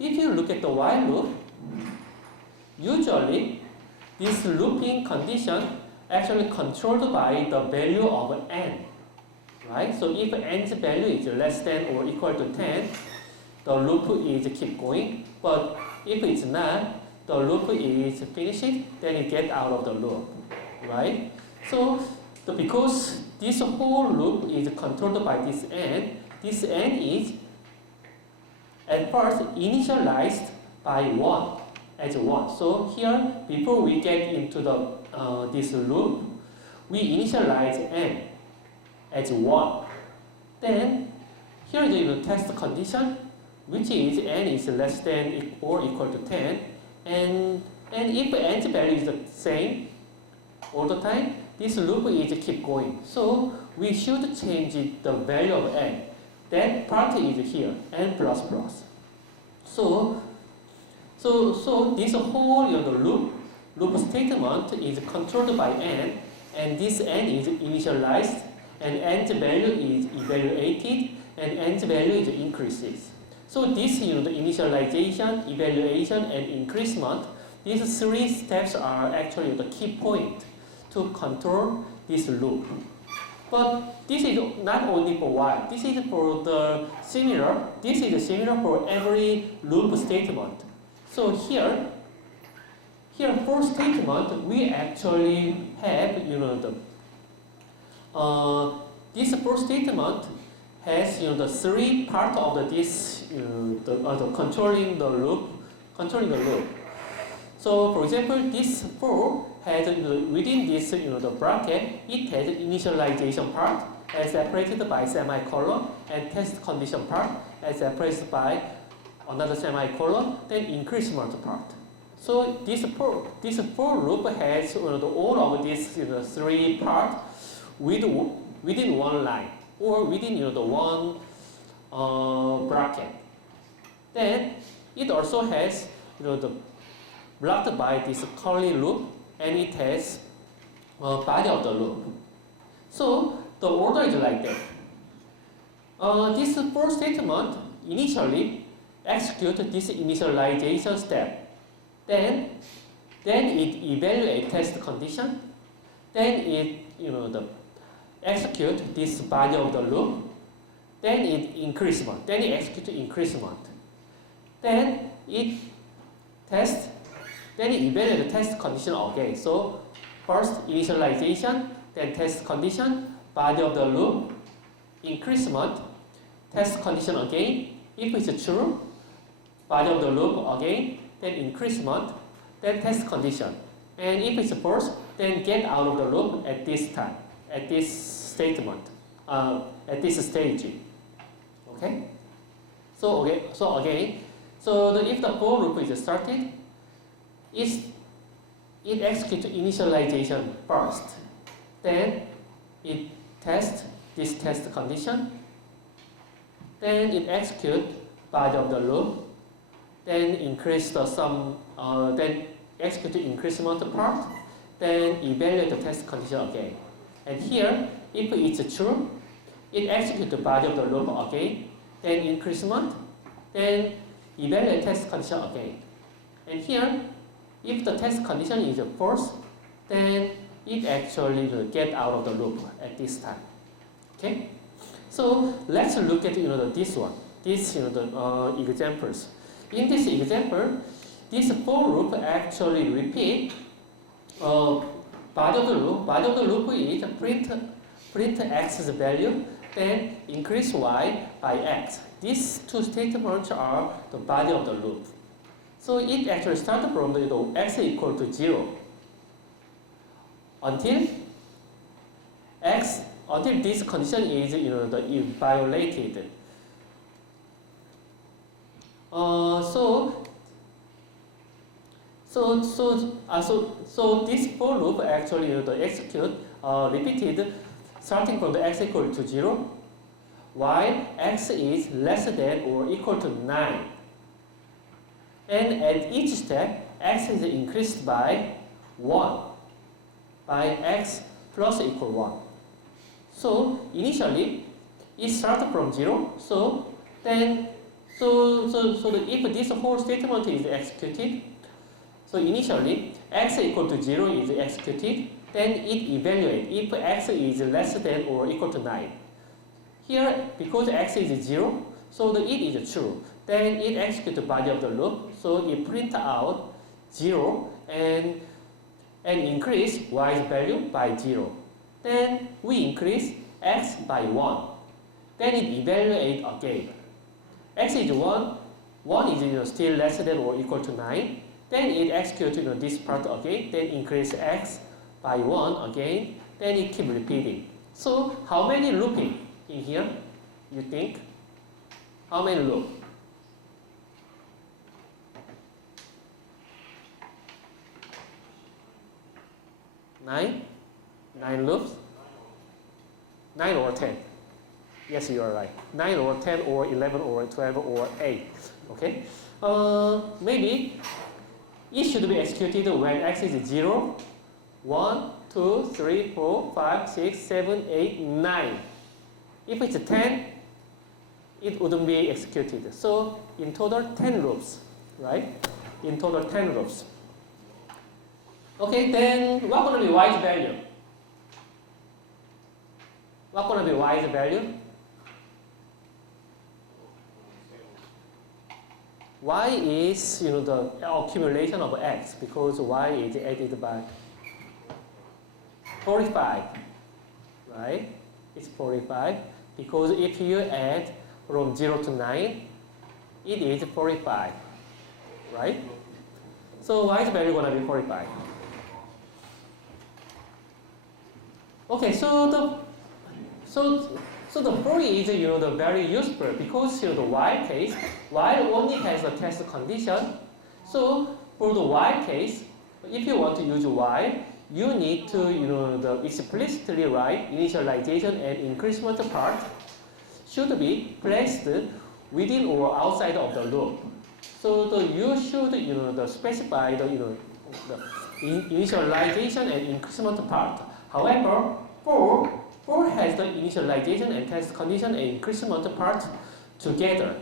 if you look at the while loop, usually this looping condition actually controlled by the value of n, right? So if n's value is less than or equal to 10, the loop is keep going. But if it's not, the loop is finished, then it get out of the loop, right? So because this whole loop is controlled by this n is at first initialized by 1 as 1. So here, before we get into the this loop, we initialize n as 1. Then here is the test condition, which is n is less than or equal to 10. And if n's value is the same all the time, this loop is keep going. So we should change the value of n. That part is here, n plus plus. So this whole loop statement is controlled by n, and this n is initialized, and n's value is evaluated, and n's value is increases. So this the initialization, evaluation, and increment, these three steps are actually the key point to control this loop. But this is not only for while. This is for the similar. This is similar for every loop statement. So here for statement we actually have this for statement has the three part of this the controlling the loop. So for example, this for has within this the bracket, it has initialization part as separated by semicolon, and test condition part as separated by another semicolon, then increment part. So this for loop has all of these three parts within one line or within the one bracket. Then it also has the blocked by this curly loop, and it has body of the loop. So the order is like that. This for statement initially execute this initialization step. Then it evaluate test condition. Then it the execute this body of the loop. Then it increment. Then it execute increment. Then it test. Then it evaluate the test condition again. So first initialization, then test condition, body of the loop, increment, test condition again. If it's true, body of the loop again, then increment, then test condition. And if it's false, then get out of the loop at this time, at this statement, at this stage. Okay? So if the for loop is started, it executes initialization first. Then it tests this test condition. Then it executes body of the loop. Then increase the sum. Then execute the increment part. Then evaluate the test condition again. And here, if it's true, it executes the body of the loop again. Then increment. Then evaluate test condition again. And here, if the test condition is false, then it actually will get out of the loop at this time. Okay? So let's look at this one. This the examples. In this example, this for loop actually repeat body of the loop. Body of the loop is print x's value, then increase y by x. These two statements are the body of the loop. So it actually starts from the x equal to 0 until this condition is violated. So this for loop actually execute repeated starting from the x equal to 0 while x is less than or equal to 9. And at each step, x is increased by 1, by x plus equal 1. So initially, it starts from 0. So then If this whole statement is executed, so initially x equal to 0 is executed, then it evaluates if x is less than or equal to 9. Here, because x is 0, so it is true. Then it executes the body of the loop, so it prints out 0 and increase y's value by 0. Then we increase x by 1. Then it evaluates again. X is 1, 1 is still less than or equal to 9. Then it executes this part again, then increase x by 1 again, then it keeps repeating. So how many looping in here, you think? How many loop? 9? 9 loops? 9 or 10? Yes, you are right. 9 or 10 or 11 or 12 or 8. Okay? Maybe it should be executed when x is 0, 1, 2, 3, 4, 5, 6, 7, 8, 9. If it's 10, it wouldn't be executed. So in total 10 loops, right? In total 10 loops. Okay, then what's going to be y's value? What's going to be y's value? Y is the accumulation of x because y is added by 45, right? It's 45 because if you add from 0 to 9, it is 45, right? So y's value is going to be 45. Okay, so the for is the very useful because the while case, while only has a test condition. So for the while case, if you want to use while, you need to explicitly write initialization and increment part should be placed within or outside of the loop. So you should specify the initialization and increment part. However, for has the initialization and test condition and increment part together.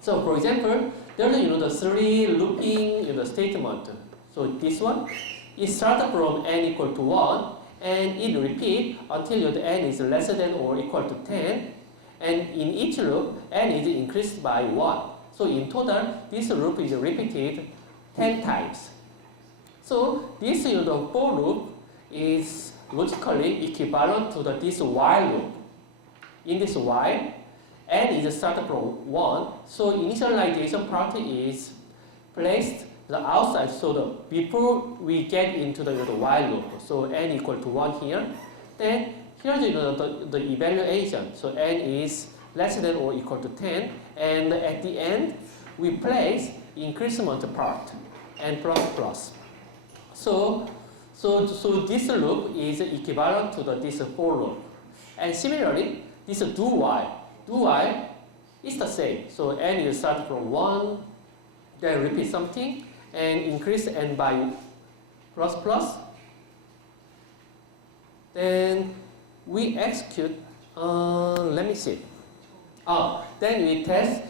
So for example, there's the three looping statement. So this one, it starts from n equal to 1 and it repeats until the n is less than or equal to 10. And in each loop, n is increased by 1. So in total, this loop is repeated 10 times. So this for loop is logically equivalent to this while loop. In this while, n is started from 1, so initialization part is placed the outside, so before we get into the while loop, so n equal to 1 here, then here's the evaluation, so n is less than or equal to 10, and at the end, we place increment part, n plus plus. So this loop is equivalent to this for loop. And similarly, this do while is the same. So n is start from 1, then repeat something, and increase n by plus plus. Then we execute, let me see. Then we test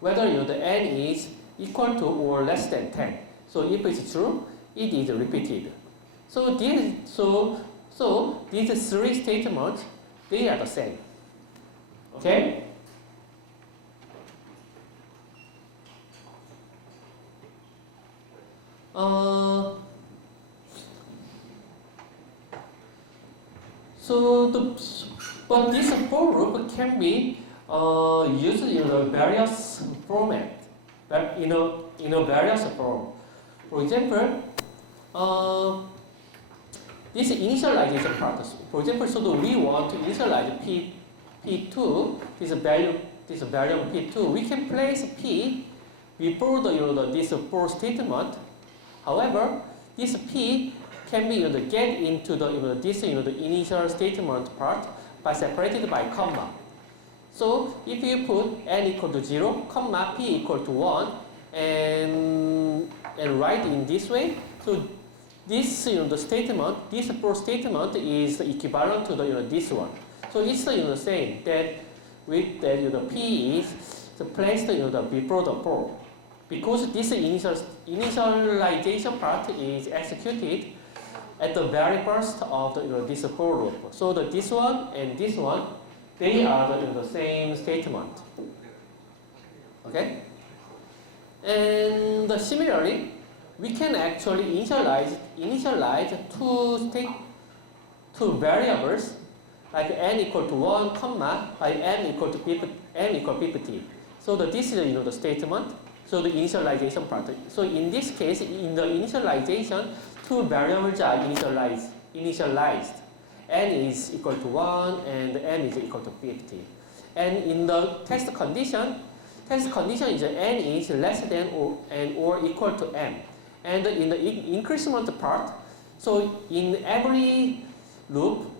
whether the n is equal to or less than 10. So if it's true, it is repeated. So these three statements, they are the same. Okay? But this for loop can be used in a various format, but in a various form. For example, this initialization part. For example, so we want to initialize P2, this variable P2. We can place P before this for statement. However, this P can be get into this the initial statement part by separated by comma. So if you put n equal to 0, comma P equal to 1, and write in this way, so this the statement, this for statement is equivalent to this one. So it's the same that with that P is placed before the for. Because this initialization part is executed at the very first of this for loop. So this one and this one, they are the same statement. Okay? And similarly, we can actually initialize two variables like n equal to 1, comma, by m equal 50. So this is the statement. So the initialization part. So in this case, in the initialization, two variables are initialized. N is equal to 1 and m is equal to 50. And in the test condition is n is less than or equal to m. And in the increment part, so in every loop,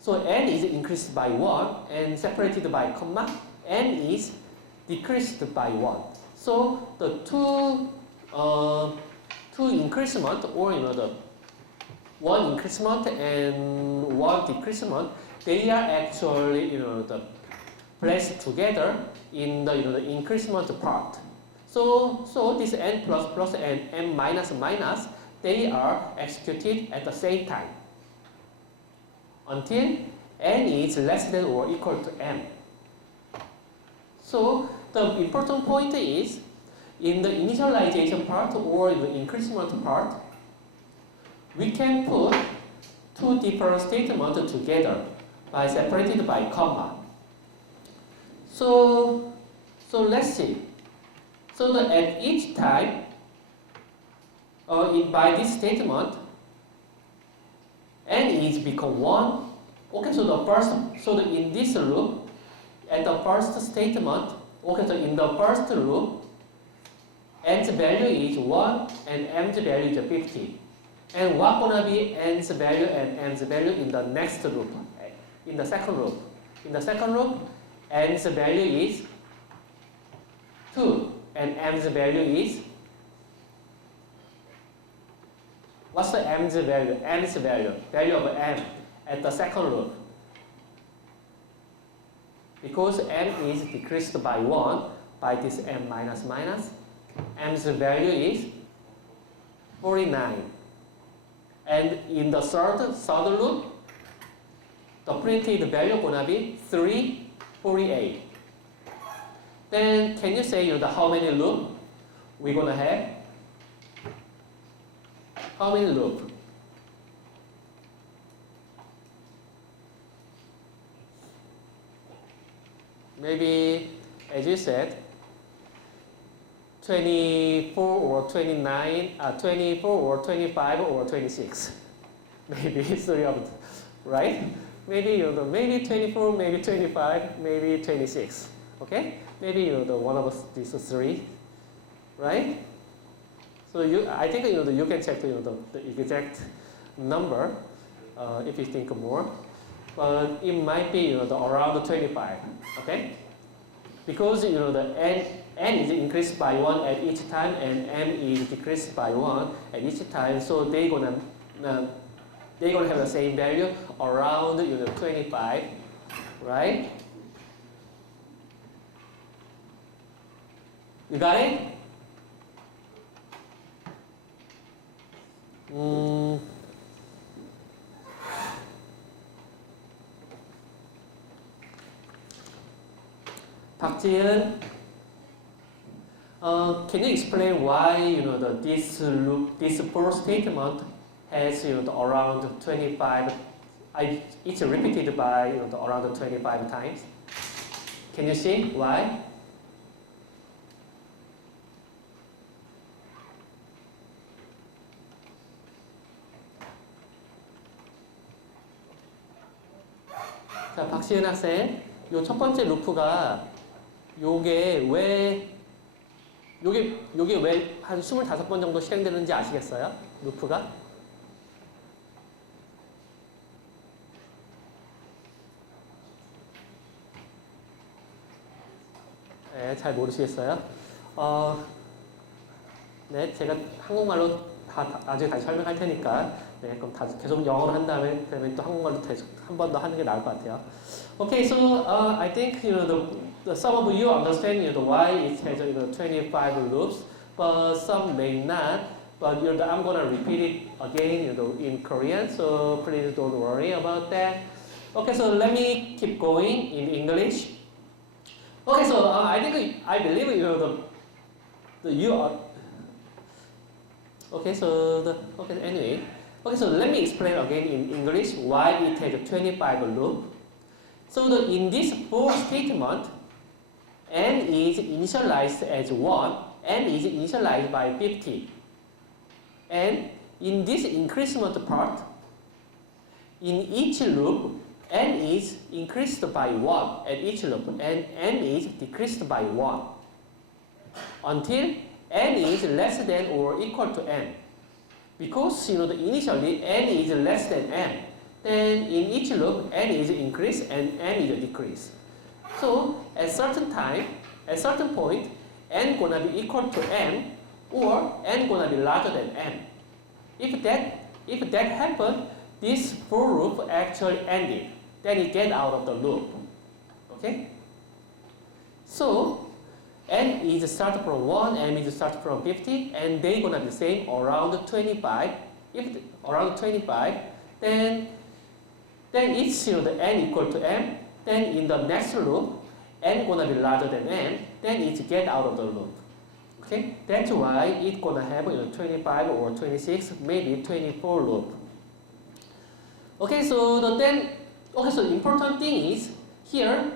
so n is increased by 1 and separated by comma, n is decreased by 1. So the two increment, or the one increment and one decrement, they are actually placed together in the increment part. So this n plus plus and m minus minus, they are executed at the same time until n is less than or equal to m. So the important point is, in the initialization part or the increment part, we can put two different statements together by separated by comma. So let's see. So at each time, by this statement, n is become 1. Okay, so in this loop, at the first statement, okay, so in the first loop, n's value is 1 and m's value is 50. And what gonna be n's value and m's value in the next loop, in the second loop? In the second loop, n's value is 2 and m's value is, what's the m's value? M's value of m at the second loop. Because m is decreased by 1 by this m minus minus, m's value is 49. And in the third loop, the printed value gonna be 348. Then can you say how many loops we're gonna have? How many loops? Maybe, as you said, 24 or 29, 24 or 25 or 26. Maybe three of them, right? Maybe maybe 24, maybe 25, maybe 26. Okay? Maybe one of these three, right? So I think you can check the exact number if you think more, but it might be around 25. Okay? Because the n is increased by 1 at each time and m is decreased by 1 at each time, so they're gonna have the same value around 25, right? You got it? 박지은, can you explain why this loop, this for statement has around 25? It's repeated by around 25 times. Can you see why? 자, 박시은 학생, 요 첫 번째 루프가 요게 왜 한 25번 정도 실행되는지 아시겠어요? 루프가? 네, 잘 모르시겠어요? 네, 제가 한국말로 나중에 다시 설명할 테니까, 네, 그럼 계속 영어로 한 다음에 그러면 또 한국말로 한 번 더 하는 게 나을 것 같아요. Okay, so I think some of you understand why it has 25 loops, but some may not. But I'm gonna repeat it again in Korean, so please don't worry about that. Okay, so let me keep going in English. Okay, so I believe you are. Okay, so anyway. Okay, so let me explain again in English why it has 25 loop. So in this for statement, n is initialized as 1, n is initialized by 50. And in this increment part, in each loop, n is increased by 1 at each loop, and n is decreased by 1 until n is less than or equal to n. Because initially n is less than n, then in each loop n is increased and n is decreased. So at certain point, n gonna be equal to n, or n gonna be larger than n. If that happened, this for loop actually ended. Then it get out of the loop. Okay? So n is start from 1, n is start from 50, and they gonna be same around 25. If around 25, then it's the n equal to m. Then in the next loop, n gonna be larger than n. Then it get out of the loop. Okay, that's why it's gonna have 25 or 26, maybe 24 loop. Okay, so the important thing is here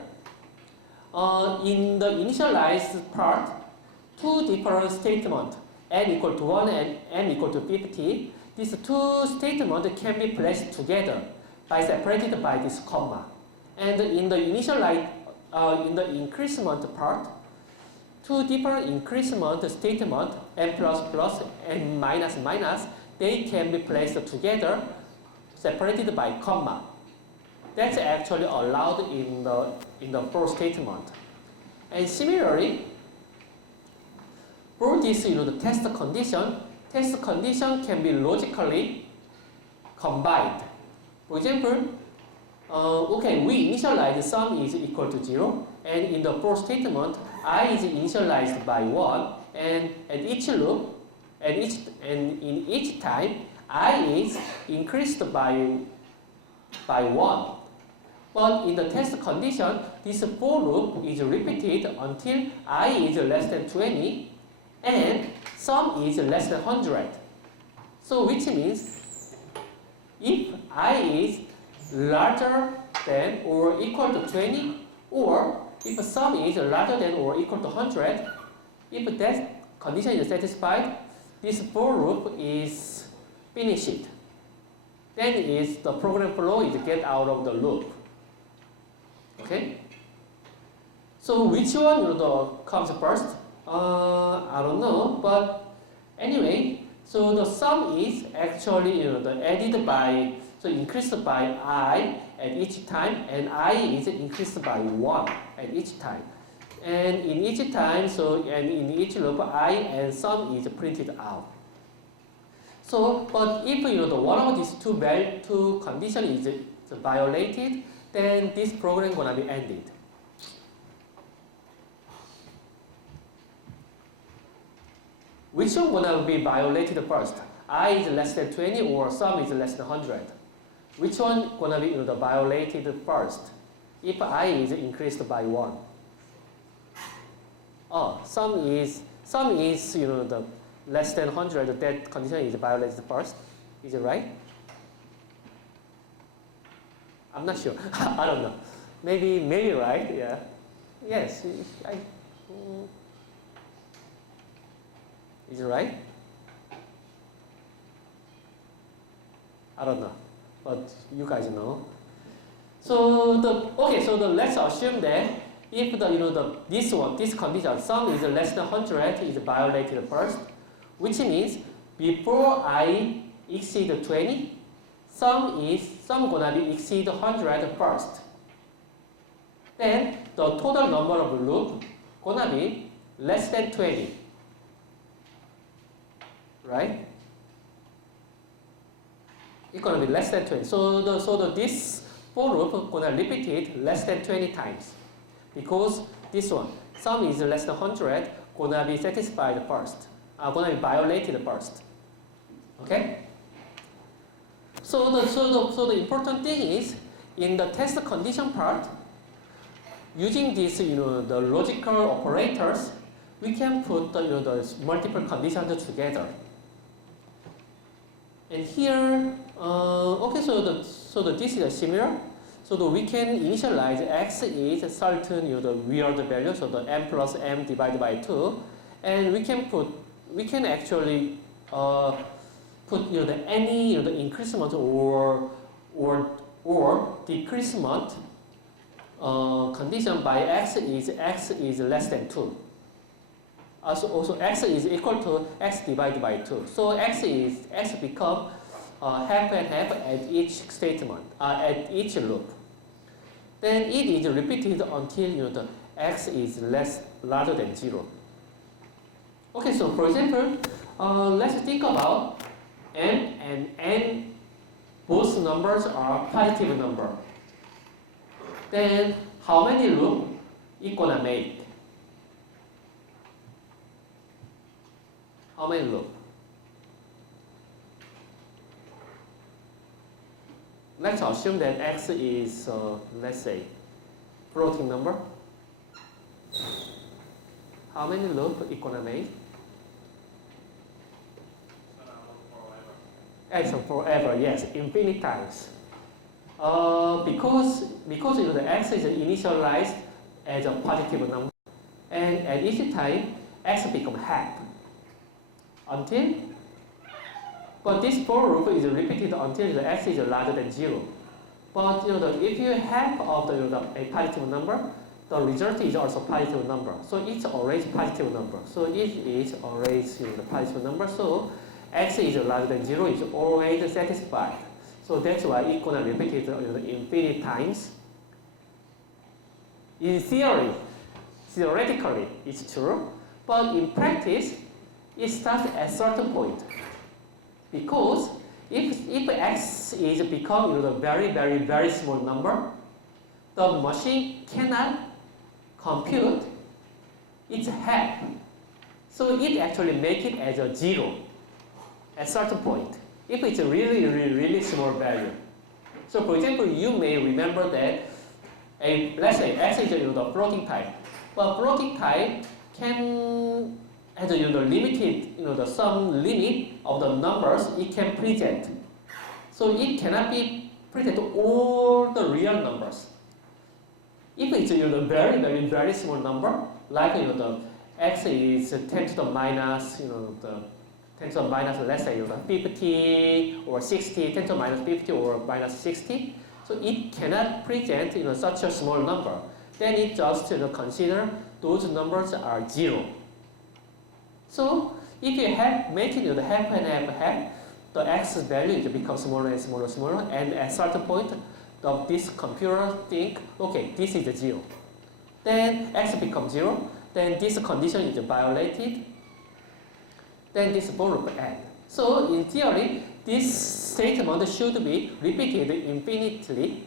in the initialized part, two different statements, n equal to 1 and n equal to 50. These two statements can be placed together by separated by this comma. And in the in the increment part, two different increment statements, n plus plus and minus minus, they can be placed together, separated by comma. That's actually allowed in the for statement. And similarly, for this the test condition can be logically combined. For example, okay, we initialize sum is equal to 0, and in the for statement, I is initialized by 1, and at each loop, and in each time, I is increased by 1. But in the test condition, this for loop is repeated until I is less than 20, and sum is less than 100. So which means, if I is larger than or equal to 20, or if sum is larger than or equal to 100, if that condition is satisfied, this for loop is finished. Then is the program flow is get out of the loop. Okay. So which one comes first? I don't know, but anyway, so the sum is actually added by, so increased by I at each time, and I is increased by 1 at each time. And in each time, and in each loop, I and sum is printed out. So, but if one of these two conditions is violated, then this program gonna be ended. Which one gonna be violated first? I is less than 20 or sum is less than 100. Which one gonna be violated first? If I is increased by 1. Oh, sum is the less than 100. That condition is violated first. Is it right? I'm not sure. I don't know. Maybe right. Yeah. Yes. Is it right? I don't know, but you guys know. So let's assume that if this condition sum is less than 100 is violated first, which means before I exceed 20, sum gonna be exceed 100 first. Then the total number of loop gonna be less than 20, right? It's gonna be less than 20. So this for loop gonna repeat it less than 20 times, because this one. Sum is less than 100, gonna be satisfied first. Gonna be violated first. Okay? So the important thing is, in the test condition part, using this, the logical operators, we can put the multiple conditions together. And here, okay, this is similar. So we can initialize x is a certain the weird value, so the m plus m divided by 2, and we can actually put the any the increment or decreasement condition by x is less than 2. Also x is equal to x divided by 2. So x become half and half at each statement, at each loop. Then it is repeated until the x is larger than 0. Okay, so for example, let's think about m and n. Both numbers are positive number. Then how many loops it gonna make? How many loops? Let's assume that x is, let's say, floating number. How many loops it gonna make? X forever, yes, infinite times. Because the x is initialized as a positive number, and at each time x becomes half until. But this for loop is repeated until the x is larger than 0. But if you half of a positive number, the result is also positive number. So it's always positive number. So it is always the positive number. So x is larger than 0 is always satisfied. So that's why it's gonna repeat it infinite times. In theory, theoretically, it's true, but in practice, it starts at a certain point. Because if x is become a very, very, very small number, the machine cannot compute its half. So it actually makes it as a 0 at a certain point. If it's a really, really, really small value. So for example, you may remember that let's say x is the floating type. But floating type can has limited, the some limit of the numbers it can present. So it cannot be present all the real numbers. If it's very, very, very small number, like the x is 10 to the minus, the 10 to the minus, let's say 50 or 60, 10 to the minus 50 or minus 60. So it cannot present such a small number. Then it just consider those numbers are 0. So if you make it the half and half, the x value becomes smaller and smaller and smaller, and at a certain point, this computer think, okay, this is 0. Then x becomes 0. Then this condition is violated. Then this for loop ends. So in theory, this statement should be repeated infinitely,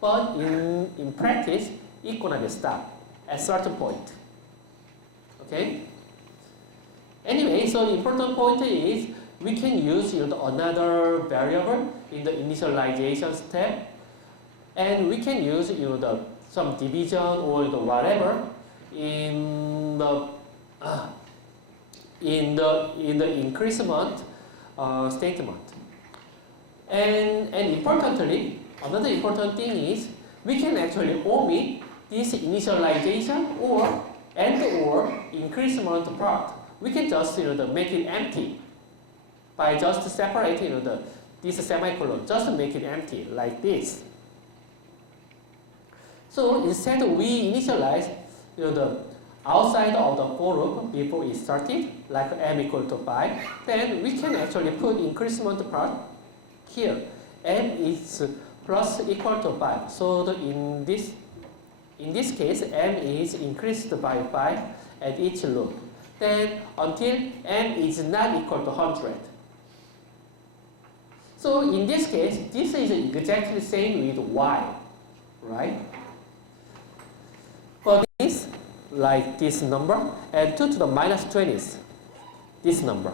but in practice, it's gonna be stopped at a certain point. Okay. Anyway, so the important point is we can use another variable in the initialization step, and we can use some division or whatever in the increment statement. And importantly, another important thing is we can actually omit this initialization or increment part. We can just make it empty by just separating this semicolon, just make it empty like this. So instead we initialize the outside of the for loop before it started, like m equal to 5. Then we can actually put increment part here. M is plus equal to 5. So in this case, m is increased by 5 at each loop. Then until m is not equal to 100. So in this case, this is exactly the same with y, right? For this, like this number, and 2 to the minus 20 is this number.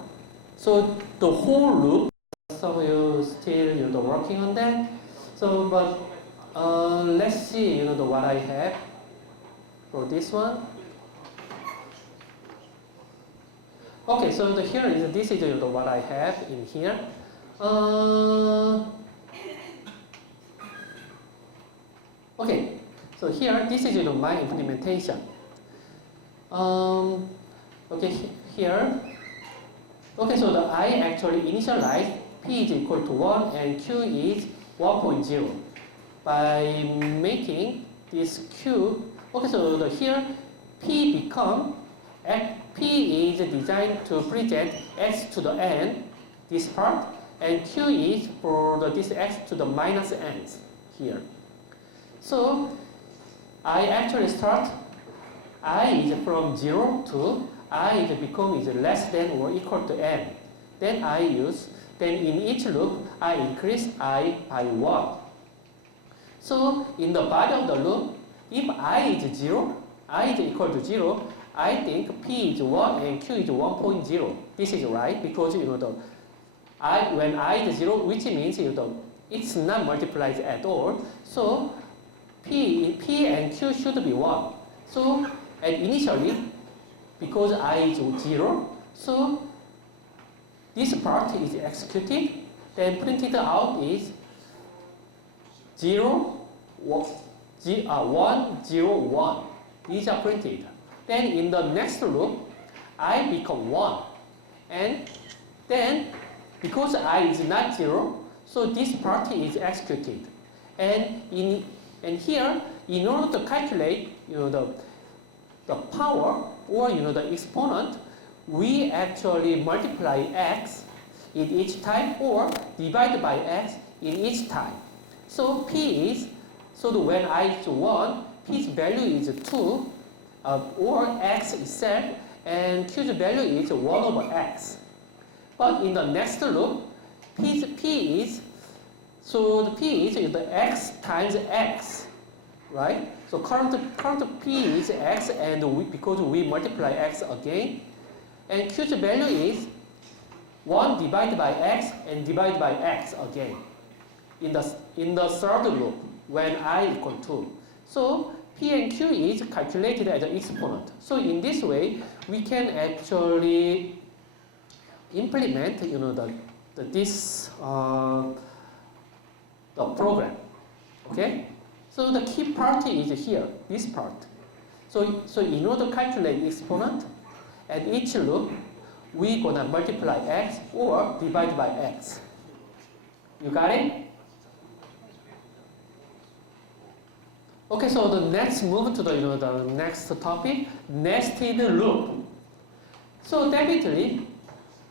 So the whole loop, some of you still working on that. So, but let's see what I have for this one. Okay, so here is this is what I have in here. Okay, so here this is my implementation. Okay, here. Okay, so I actually initialize P is equal to 1 and Q is 1.0 by making this Q. Okay, so here P become P is designed to present x to the n, this part, and Q is for this x to the minus n here. So I actually start I is from 0 to I is become is less than or equal to n. Then in each loop I increase I by 1. So in the body of the loop, if I is 0, I is equal to 0, I think P is 1 and Q is 1.0. This is right because when I is 0, which means it's not multiplied at all. So P and Q should be 1. So and initially, because I is 0, so this part is executed, then printed out is 0, 1, 0, 1. These are printed. Then in the next loop, I become 1. And then, because I is not 0, so this part is executed. And here, in order to calculate the power or the exponent, we actually multiply x in each time or divide by x in each time. So P is, so when I is 1, P's value is 2 or x itself, and Q's value is 1 over x. But in the next loop, P is, so the P is the x times x, right? So current P is x, and because we multiply x again, and Q's value is 1 divided by x and divided by x again in the third loop when I equal 2. So P and Q is calculated as an exponent. So in this way, we can actually implement the program. Okay. So the key part is here, this part. So in order to calculate exponent, at each loop, we're gonna multiply x or divide by x. You got it? Okay, so the next move to the next topic, nested loop. So definitely,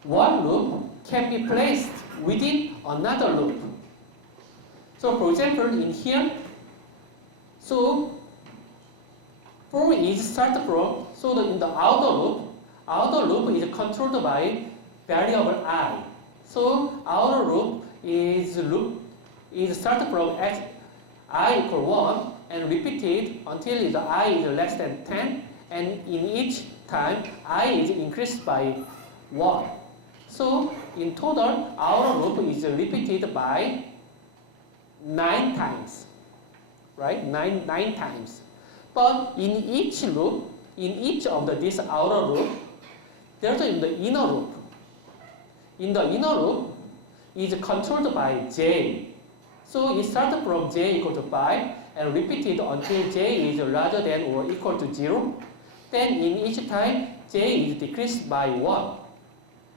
one loop can be placed within another loop. So for example, in here, so for each start from, so in the outer loop is controlled by variable I. So outer loop is start from x I equal 1 and repeated until the I is less than 10, and in each time I is increased by 1. So in total, outer loop is repeated by 9 times. Right? 9 times. But in each loop, in each of this outer loop, there's in the inner loop. In the inner loop is controlled by j. So it starts from j equal to 5 and repeated until j is larger than or equal to 0. Then in each time, j is decreased by 1.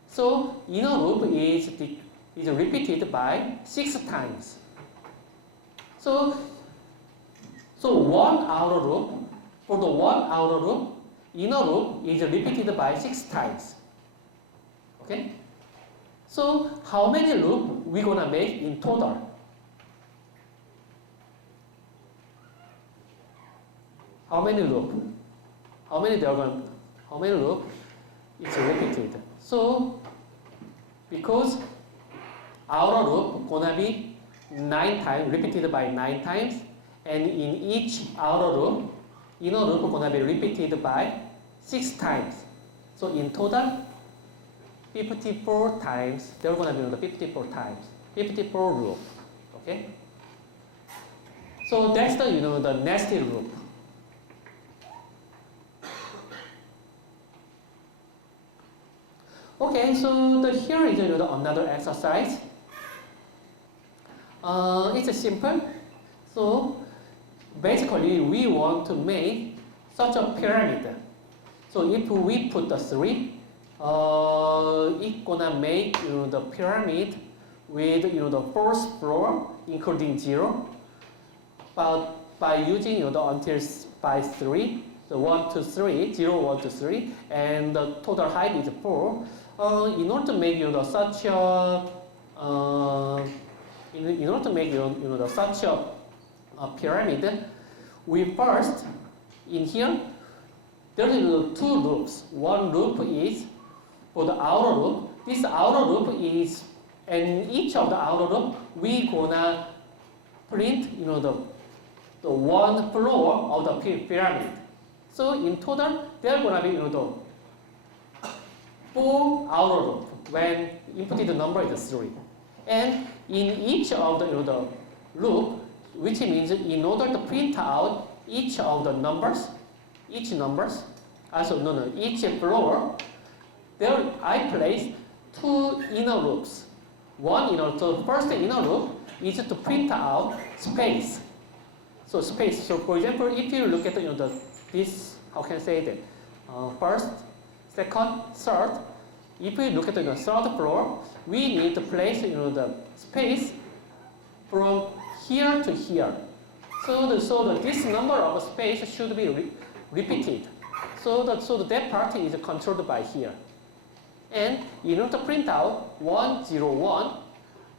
So inner loop is repeated by 6 times. So one outer loop, for the one outer loop, inner loop is repeated by 6 times. Okay? So how many loops we gonna make in total? How many loops? How many loops is repeated? So because outer loop gonna be 9 times, repeated by 9 times, and in each outer loop inner loop gonna be repeated by 6 times. So in total, 54 times. They're gonna be 54 times, 54 loop. Okay. So that's the the nested loop. Okay, so here is another exercise. It's simple. So basically, we want to make such a pyramid. So if we put the 3, it's gonna make the pyramid with the first floor including 0. But by using until by 3, so 1 to 3, 0, 1 to 3, and the total height is 4. In order to make such a in order to make such a pyramid, we first in here there is 2 loops. One loop is for the outer loop. This outer loop is, and each of the outer loop we gonna print the one floor of the pyramid. So in total there gonna be the 4 outer loop when inputted number is 3. And in each of the loop, which means in order to print out each of the numbers, each floor, there I place 2 inner loops. So first inner loop is to print out space. So space. So for example, if you look at this, how can I say that? First, second, third. If we look at the third floor, we need to place the space from here to here. So this number of space should be repeated. So that part is controlled by here. And in order to print out 1, 0, 1,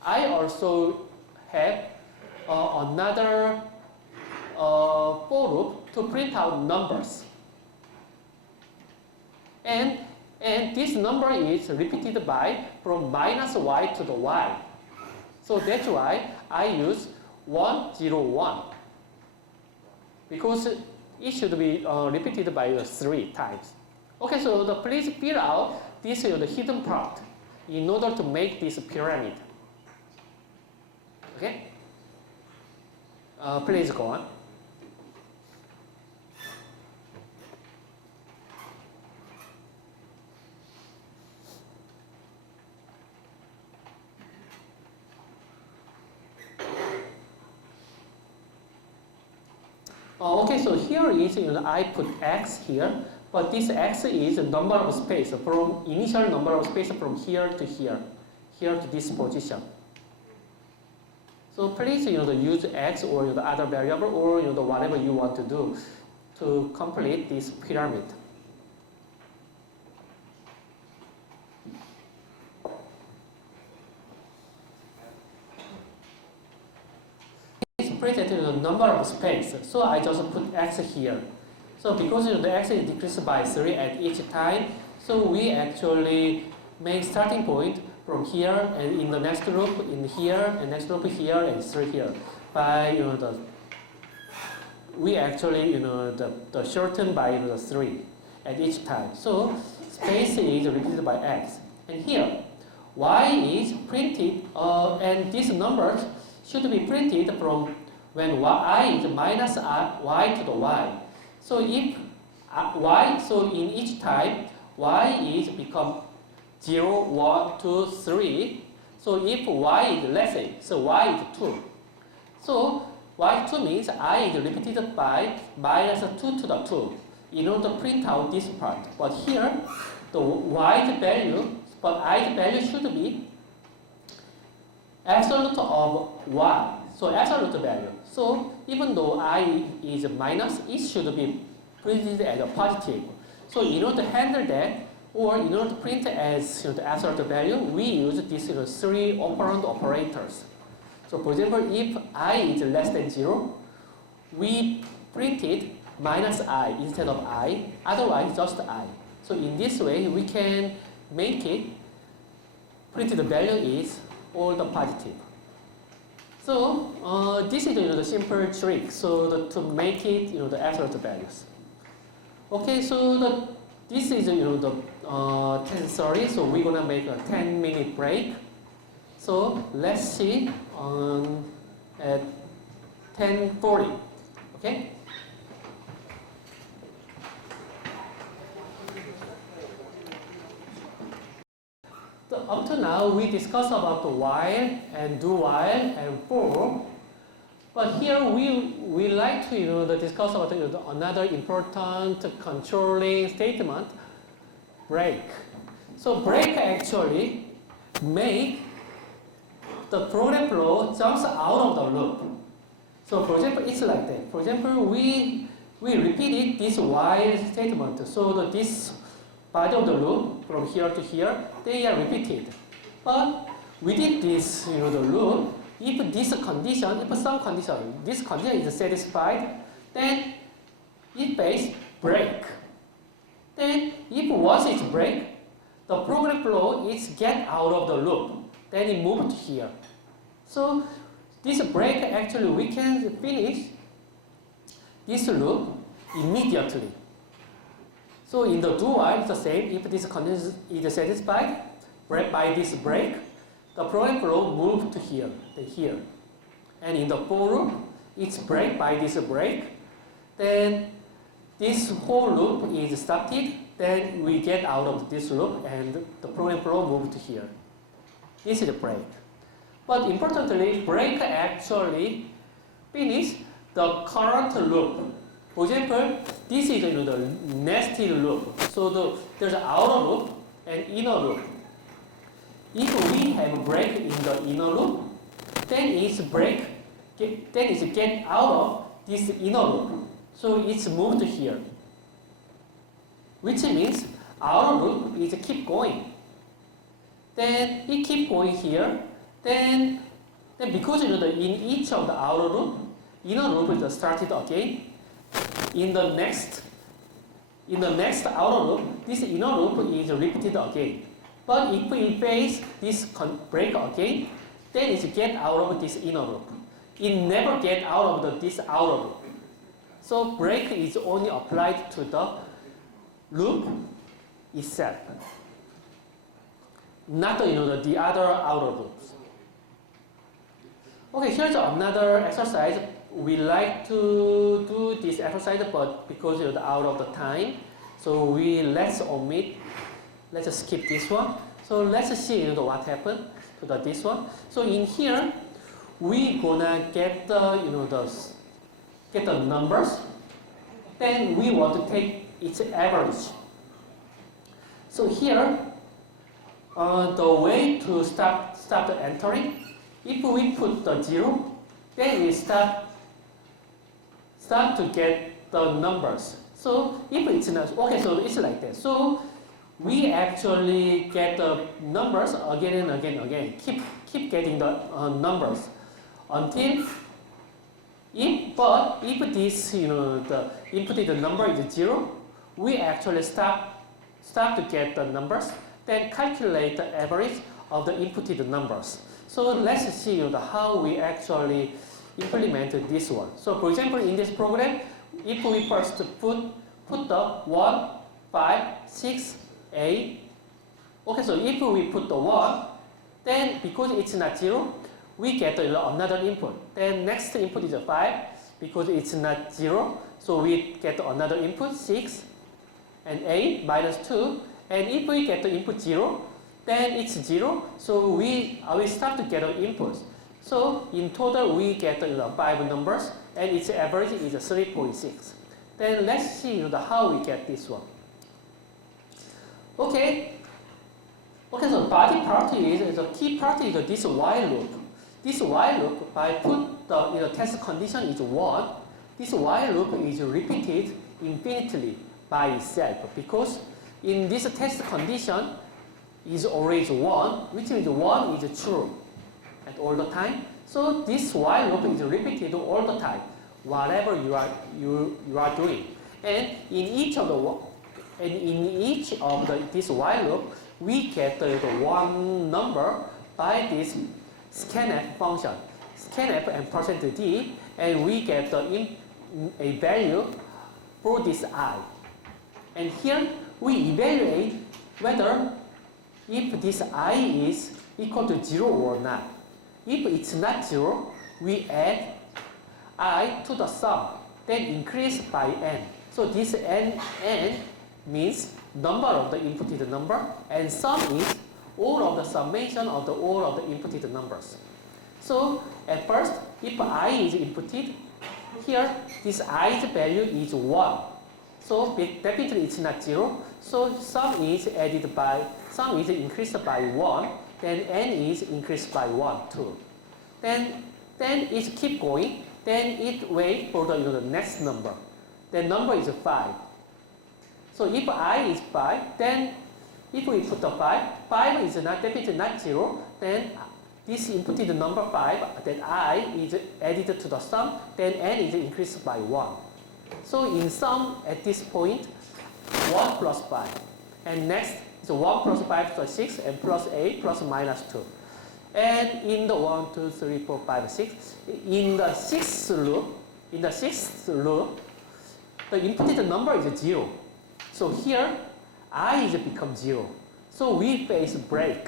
I also have another for loop to print out numbers. And this number is repeated by from minus y to the y. So that's why I use 1, 0, 1. Because it should be repeated by 3 times. Okay, so please fill out this the hidden part in order to make this pyramid. Okay? Please go on. Okay, so here is I put x here, but this x is the number of space from initial number of space from here to here to this position. So please use x or the other variable or whatever you want to do to complete this pyramid. Presented the number of space, so I just put x here. So because the x is decreased by 3 at each time, so we actually make starting point from here and in the next loop in here and next loop here and 3 here. By we actually the shorten by the 3 at each time. So space is repeated by x, and here y is printed and these numbers should be printed from when I is minus y to the y. So if y, so in each time, y is become 0, 1, 2, 3. So if y is, let's say, so y is 2. So y2 means I is repeated by minus 2 to the 2 in order to print out this part. But here, the y's value, but i's value should be absolute of y. So absolute value. So even though I is minus, it should be printed as a positive. So in order to handle that, or in order to print as the absolute value, we use these 3 operand operators. So for example, if I is less than 0, we printed minus I instead of I, otherwise just I. So in this way, we can make it, printed value is all the positive. So this is the simple trick. So to make it the absolute values. Okay, so this is the 10:30, so we're gonna make a 10-minute break. So let's see at 10:40. Okay. So up to now we discussed about the while and do while and for. But here we like to discuss about another important controlling statement, break. So break actually make the program flow jumps out of the loop. So for example, it's like that. For example, we repeated this while statement. So this body of the loop from here to here, they are repeated. But within this the loop, if this condition, if some condition, this condition is satisfied, then it pays break. Then if once it's break, the program flow is get out of the loop. Then it moves to here. So this break actually we can finish this loop immediately. So in the do while it's the same. If this condition is satisfied by this break, the program flow moves to here, then here. And in the for loop, it's break by this break. Then this whole loop is started. Then we get out of this loop and the program flow moves to here. This is the break. But importantly, break actually finish the current loop. For example, this is the nested loop. So there's an outer loop and inner loop. If we have a break in the inner loop, then it's get out of this inner loop. So it's moved here. Which means outer loop is keep going. Then it keep going here. Then because in each of the outer loop, inner loop is started again. In the next outer loop, this inner loop is repeated again. But if we face this break again, then it get out of this inner loop. It never get out of this outer loop. So break is only applied to the loop itself, not the other outer loops. Okay, here's another exercise. We like to do this exercise, but because out of the time, so let's omit. Let's just skip this one. So let's see what happened to this one. So in here, we gonna get get the numbers. Then we want to take its average. So here, the way to start the entering, if we put the 0, then we start to get the numbers. So if it's not okay, so it's like that. So we actually get the numbers again and again and again. Keep getting the numbers until if this the inputted number is 0, we actually start to get the numbers. Then calculate the average of the inputted numbers. So let's see how we actually implement this one. So for example, in this program, if we first put the 1, 5, 6, 8. Okay, so if we put the 1, then because it's not 0, we get another input. Then next input is a 5, because it's not 0, so we get another input 6 and 8 minus 2. And if we get the input 0, then it's 0, so we start to get the inputs. So in total, we get 5 numbers, and its average is 3.6. Then let's see how we get this one. Okay, so body part is the key part is this while loop. This while loop, by put the test condition is 1. This while loop is repeated infinitely by itself, because in this test condition is always 1, which means 1 is true at all the time. So this while loop is repeated all the time, whatever you are doing. And in each of this while loop, we get the one number by this scanf function, scanf and %d, and we get a value for this I. And here we evaluate whether if this I is equal to 0 or not. If it's not 0, we add I to the sum, then increase by n. So this n means number of the inputted number, and sum is all of the summation of the all of the inputted numbers. So at first, if I is inputted, here this i's value is 1. So definitely it's not 0. So sum is increased by 1, then n is increased by 1 too. Then it keep going, then it wait for the next number. The number is 5. So if I is 5, then if we put the 5 is definitely not 0, then this inputted number 5, that I is added to the sum, then n is increased by 1. So in sum, at this point, 1 plus 5. And next is 1 plus 5 plus 6, and plus 8 plus minus 2. And in the 1, 2, 3, 4, 5, 6, in the sixth loop, the inputted number is 0. So here, I is become 0. So we face break.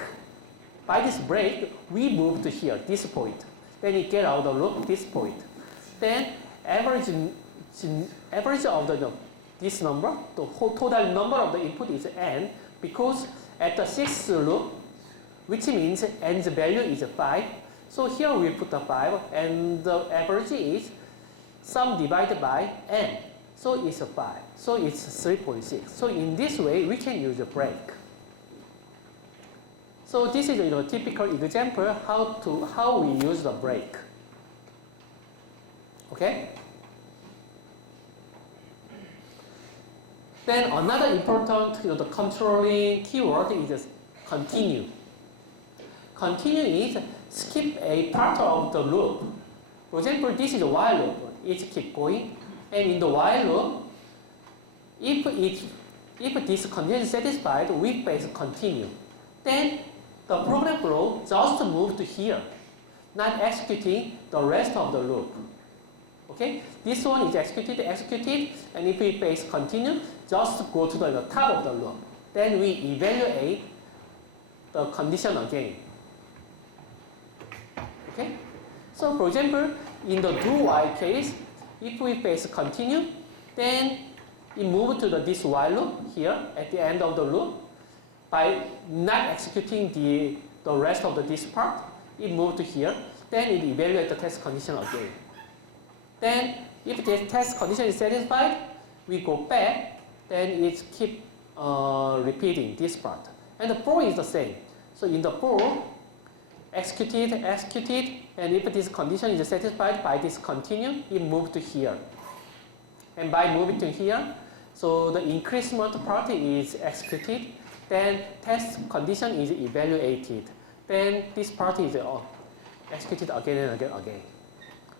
By this break, we move to here, this point. Then we get out of the loop, this point. Then average of this number, the whole total number of the input is n, because at the sixth loop, which means n's value is 5. So here we put the 5, and the average is sum divided by n. So it's 5. So it's 3.6. So in this way, we can use a break. So this is a typical example how we use the break. Okay? Then another important the controlling keyword is continue. Continue is skip a part of the loop. For example, this is a while loop. It keeps going. And in the while loop, if this condition is satisfied, we press continue. Then the program flow just move to here, not executing the rest of the loop. Okay? This one is executed, and if we press continue, just go to the top of the loop. Then we evaluate the condition again. Okay? So for example, in the do while case, if we press continue, then it moves to this while loop here at the end of the loop. By not executing the rest of this part, it moves to here. Then it evaluates the test condition again. Then if the test condition is satisfied, we go back. Then it keeps repeating this part. And the for is the same. So in the for, executed, and if this condition is satisfied by this continue, it moves to here. And by moving to here, so the increment part is executed, then test condition is evaluated. Then this part is executed again and again.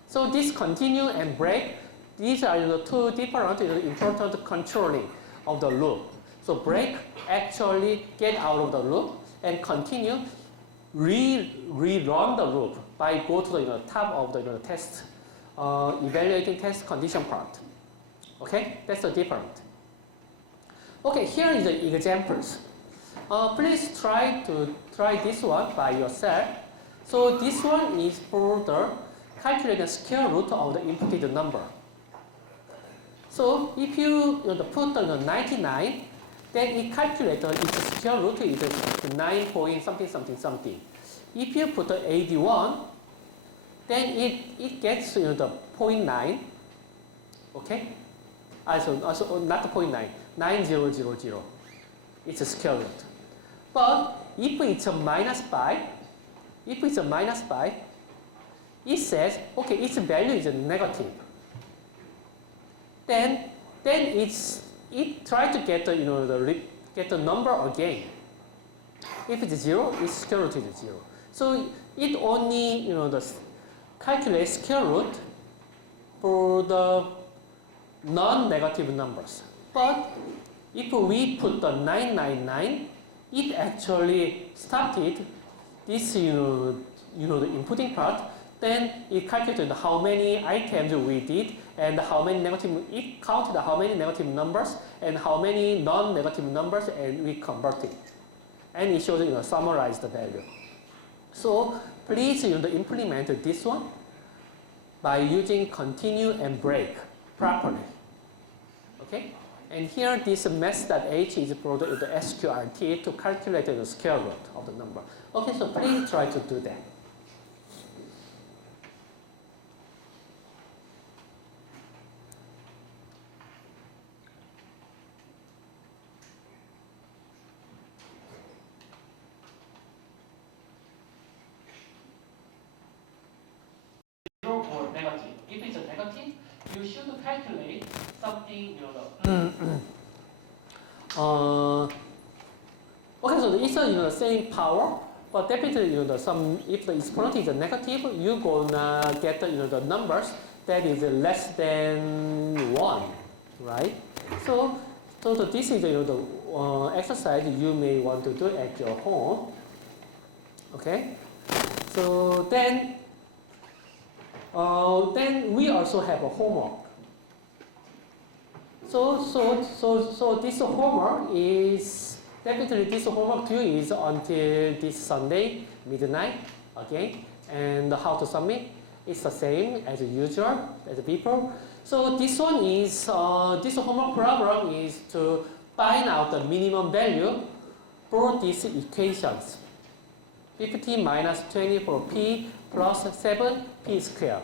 So this continue and break, these are the two different important controlling of the loop. So break actually get out of the loop, and continue rerun the loop by go to the top of the test evaluating test condition part. Okay, that's the difference. Okay, here is the examples. Please try this one by yourself. So this one is for the calculate the square root of the inputted number. So if you put the 99, then it calculates its square root is 9 point something. If you put the 81, then it gets the 0.9. Okay? Also not the 0.9, 9000. It's a square root. But if it's a minus 5, it says, okay, its value is negative. Then it tries to get get the number again. If it's 0, its square root is 0. So it only calculates square root for the non-negative numbers. But if we put the 999, it actually started this the inputting part. then it calculated how many items we did and how many negative, it counted how many negative numbers and how many non-negative numbers, and we converted. And it shows, summarize the value. So please, implement this one by using continue and break properly. Okay? And here this math.h is produced with the SQRT to calculate the square root of the number. Okay, so please try to do that. Or negative. If it's a negative, you should calculate something, okay, so it's the same power, but definitely, if the exponent is a negative, you're gonna get the numbers that is less than 1, right? So this is the exercise you may want to do at your home. Okay, so then we also have a homework. So this homework is definitely this homework due is until this Sunday midnight. Okay, and how to submit? It's the same as usual as before. So this one is this homework problem is to find out the minimum value for these equations. 15 minus 20 for p plus 7 p squared.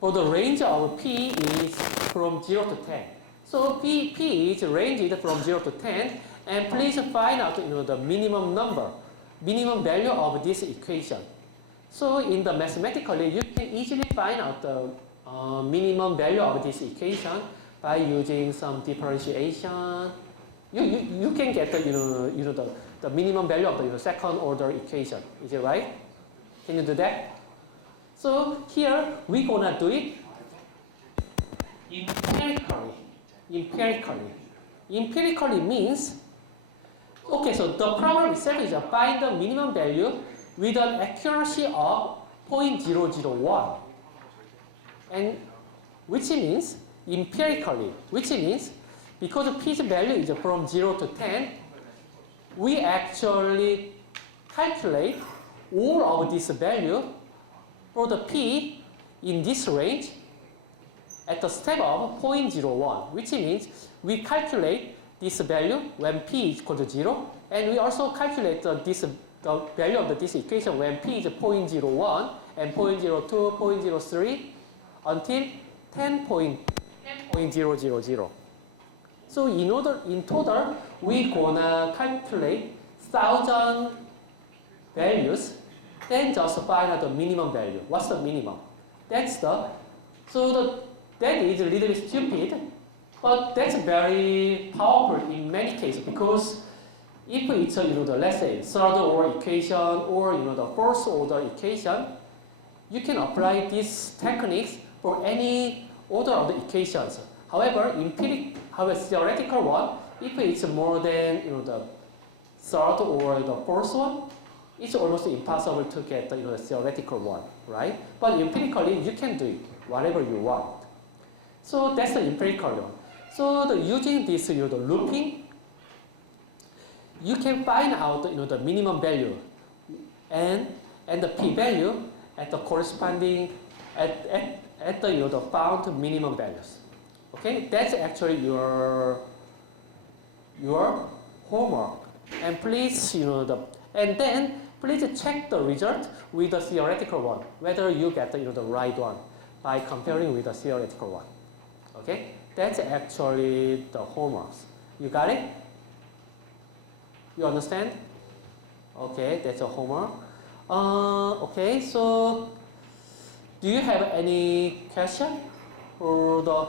For the range of p is from 0 to 10. So p is ranged from 0 to 10, and please find out the minimum value of this equation. So in the mathematically, you can easily find out the minimum value of this equation by using some differentiation. You can get the minimum value of the second order equation. Is it right? Can you do that? So here we're gonna do it empirically. Empirically means, okay, so the problem itself is find the minimum value with an accuracy of 0.001, and which means empirically, which means because p's value is from 0 to 10, we actually calculate all of this value for the p in this range at the step of 0.01, which means we calculate this value when p is equal to 0, and we also calculate the value of this equation when p is 0.01 and 0.02, 0.03 until 10.000. So in total, we're gonna calculate 1,000 values, then just find out the minimum value. What's the minimum? That is a little bit stupid, but that's very powerful in many cases, because if it's let's say third order equation or the first order equation, you can apply these techniques for any order of the equations. However, theoretical one, if it's more than the third or the first one, it's almost impossible to get the theoretical one, right? But empirically, you can do it whatever you want. So that's the empirical one. So using this looping, you can find out the minimum value and the p-value at the corresponding at the found minimum values. Okay, that's actually your homework. And please and then please check the result with the theoretical one, whether you get the right one by comparing with the theoretical one. Okay, that's actually the homework. You got it? You understand? Okay, that's a homework. Okay, so do you have any question for the?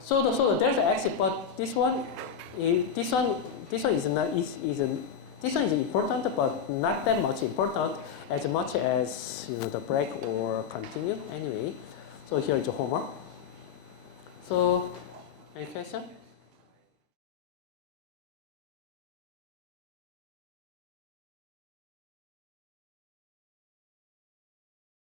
So there's an exit, but this one is important, but not that much important as much as the break or continue. Anyway, so here is your homework. So any question?